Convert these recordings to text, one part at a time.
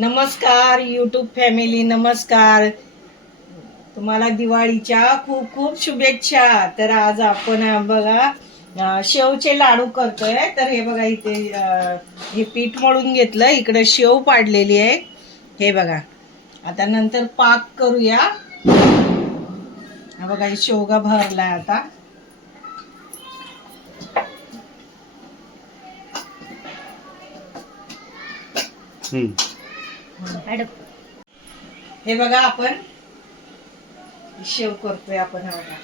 नमस्कार YouTube family, नमस्कार. तुम्हाला दिवाळीच्या खूप खूप शुभेच्छा. तर आज आपण बघा शेवचे लाडू करतोय. तर हे बघा इथे हे पीठ मळून घेतलं, इकडे शेव पाडलेली आहे. हे बघा, आता नंतर पाक करूया. हा बघा, हे शेवगा भरलाय आता. हे बघा, आपण शेव करतोय आपण. हा बघा,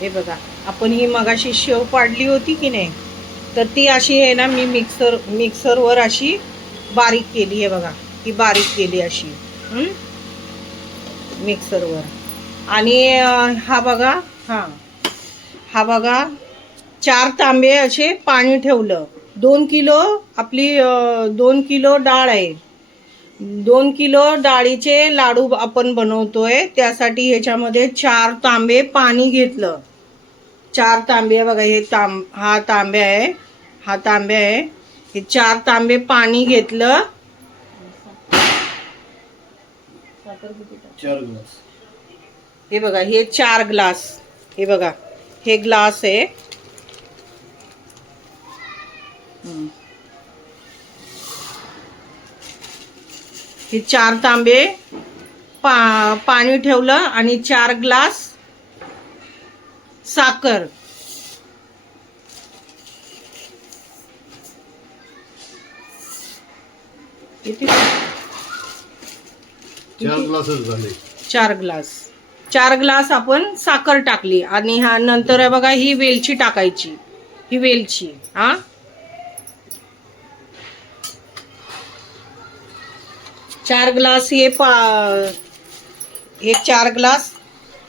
हे बघा, आपण ही मगाशी शेव पाडली होती की नाही, तर ती अशी आहे ना, मी मिक्सरवर अशी बारीक केली. आहे बघा, ती बारीक केली अशी मिक्सरवर. आणि हा बघा 4 तांबे असे पाणी ठेवलं. 2 किलो आपली 2 किलो डाळ आहे. 2 किलो डाळीचे लाडू आपण बनवतोय, त्यासाठी ह्याच्यामध्ये 4 तांबे पाणी घेतलं. 4 तांबे बघा, हा तांबे आहे. हे 4 तांबे पाणी घेतलं. 4 ग्लास. हे बघा, हे 4 ग्लास. हे बघा, हे ग्लास आहे. हे 4 तांबे पाणी ठेवलं आणि 4 ग्लास साखर. किती? 4 ग्लासच झाले. 4 ग्लास आपण साखर टाकली. आणि हा नंतर आहे बघा, ही वेलची टाकायची. ही वेलची 4 ग्लास हे 4 ग्लास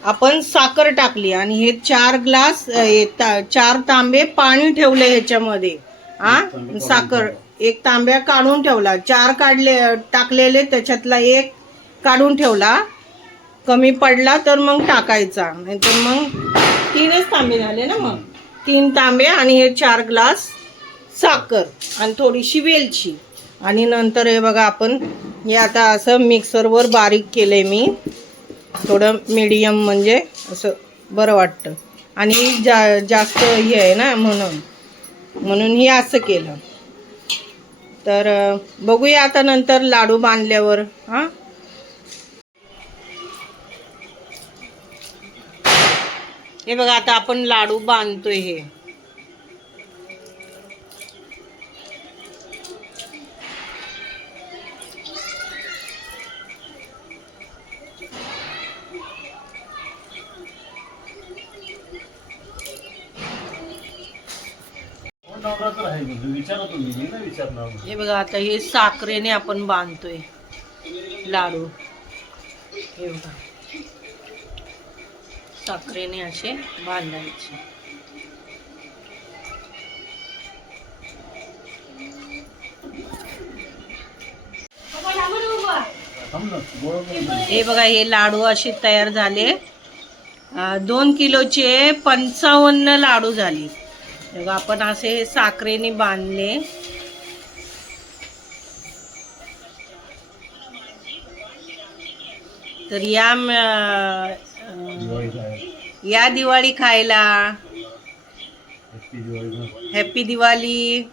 आपण साखर टाकली. आणि हे 4 ग्लास 4 तांबे पाणी ठेवले ह्याच्यामध्ये. साखर 1 तांब्या काढून ठेवला. 4 टाकलेले, त्याच्यातला 1 काढून ठेवला. कमी पडला तर मग टाकायचा, नाहीतर मग 3च तांबे झाले ना. मग 3 तांबे आणि हे 4 ग्लास साखर आणि थोडीशी वेलची. आणि नंतर हे बघा, आपण हे आता असं मिक्सरवर बारीक केलंय मी. थोडं मीडियम, म्हणजे असं बरं वाटतं. आणि जास्त हे आहे ना, म्हणून हे असं केलं. तर बघूया आता नंतर लाडू बांधल्यावर. हे बघा, आता आपण लाडू बांधतोय. हे हे बघा, आता हे साखरेने आपण बांधतोय लाडू. हे बघा, साखरेने असे बांधायचे. हे बघा, हे लाडू असे तयार झाले. 2 किलोचे 55 लाडू झाले. बघा, आपण असे साखरेने बांधले. तर या दिवाळी खायला. हॅपी दिवाळी.